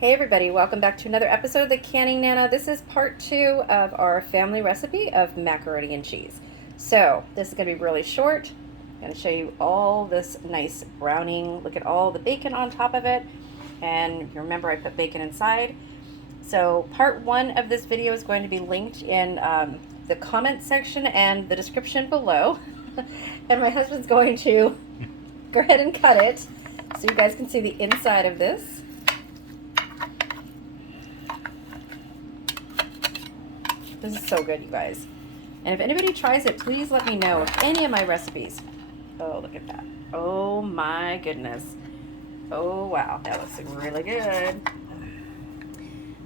Hey everybody, welcome back to another episode of the Canning Nana. This is part 2 of our family recipe of macaroni and cheese. So this is going to be really short. I'm going to show you all this nice browning. Look at all the bacon on top of it. And if you remember, I put bacon inside. So part 1 of this video is going to be linked in the comment section and the description below. And my husband's going to go ahead and cut it so you guys can see the inside of this. This is so good, you guys. And if anybody tries it, please let me know of any of my recipes. Oh, look at that. Oh my goodness. Oh, wow. That looks really good.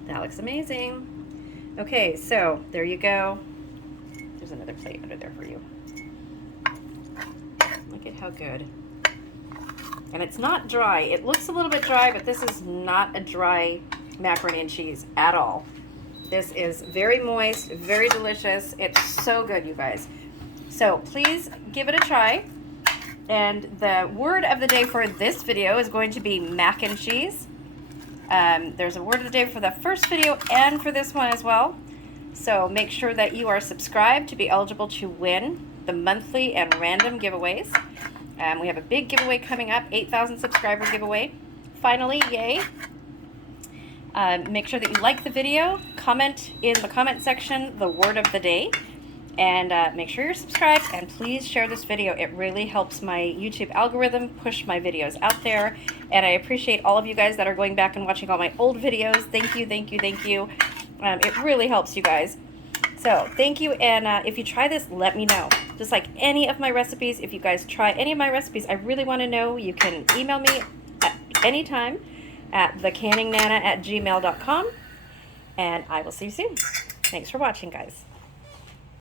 That looks amazing. Okay, so there you go. There's another plate under there for you. Look at how good. And it's not dry. It looks a little bit dry, but this is not a dry macaroni and cheese at all. This is very moist, very delicious. It's so good, you guys. So please give it a try. And the word of the day for this video is going to be mac and cheese. There's a word of the day for the first video and for this one as well. So make sure that you are subscribed to be eligible to win the monthly and random giveaways. We have a big giveaway coming up, 8,000 subscriber giveaway. Finally, yay. Make sure that you like the video, comment in the comment section the word of the day, and make sure you're subscribed, and please share this video. It really helps my YouTube algorithm push my videos out there, and I appreciate all of you guys that are going back and watching all my old videos. Thank you, thank you, thank you. It really helps you guys. So thank you, and if you try this, let me know. Just like any of my recipes, if you guys try any of my recipes, I really want to know. You can email me at any time at thecanningnana@gmail.com, and I will see you soon. Thanks for watching, guys.